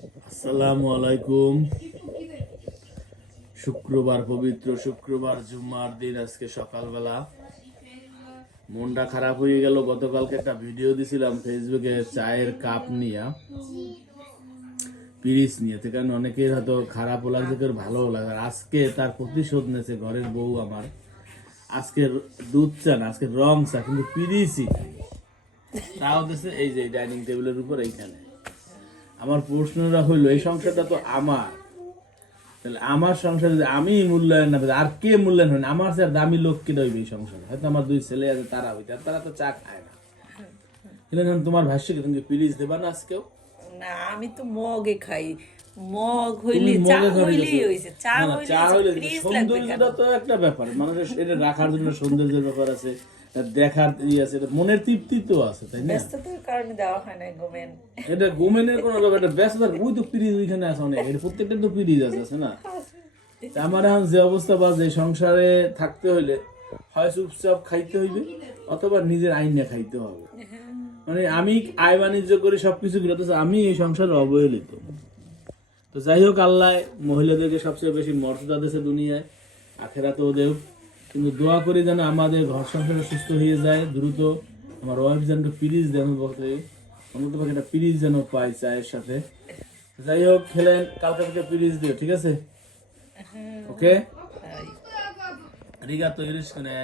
আসসালামু আলাইকুম শুক্রবার পবিত্র শুক্রবার জুম্মার দিন আজকে সকালবেলা। মনটা খারাপ হয়ে গেল, গতকালকে একটা ভিডিও দিছিলাম ফেসবুকে চায়ের কাপ নিয়ে, পিরিচ নিয়ে। কারণ অনেকের হয়তো খারাপও লাগছে কেউ ভালোও লাগে আজকে তার প্রতিশোধ নেছে ঘরের বউ আমার। আজকে দুধ চা না, আজকে রং চা, কিন্তু পিরিচই তাও দেশে এই যে ডাইনিং টেবিলের উপর এইখানে। আমার প্রশ্নটা হইল, এই সংসারটা তো আমার। তাহলে আমার সংসারে আমি মূল্যায়ন না আর কে মূল্যায়ন হয় না? আমার স্যার দামি লোক কে রইবে এই সংসারে? হয়তো আমার দুই ছেলে আছে, তারা হইতে তারা তো চা খায় না। কিন্তু তোমার ভাষ্যকে তুমি প্লিজ দেবা না আজকেও? না, আমি তো মগে খাই। মগ হইলে চা হইলেই হইছে চা না, না, হইলে? সৌন্দর্যটা তো একটা ব্যাপার। মানুষের এটা রাখার জন্য সৌন্দর্যের ব্যাপার আছে দেখার ই আছে এটা মনের তৃপ্তি তো আছে তাই না? ব্যস্ততার কারণে দেওয়া হয় না গোমেন। এটা গোমেনের কোনো ব্যাপার এটা ওই তো পিরিজ ওইখানে আছে অনেক। এটা প্রত্যেকটা তো পিরিজ আছে আছে না? আমার এখন যে অবস্থা বা যে সংসারে থাকতে হইলে হয় চুপচাপ খাইতে হইবে অথবা নিজের আইন খাইতে হবে। মানে আমি আয় বাণিজ্য করি সবকিছু অথচ আমি এই সংসারে অবহেলিত। তো যাই হোক আল্লাহ মহিলাদেরকে সবচেয়ে বেশি মর্যাদা দিয়েছে দুনিয়ায় আখেরা তো দেও কিন্তু দোয়া করি যেন আমাদের ঘর সংসারে সুস্থ হয়ে যায় দ্রুত আমার ওয়াইফ যেন পিরিজ যেন বলতে অন্তত পক্ষে একটা পিরিজ যেন পাই চায়ের সাথে। যাই হোক খেলেন কালকে থেকে পিরিজ দিও ঠিক আছে? ওকে রিগা তো ইরিশ কোনে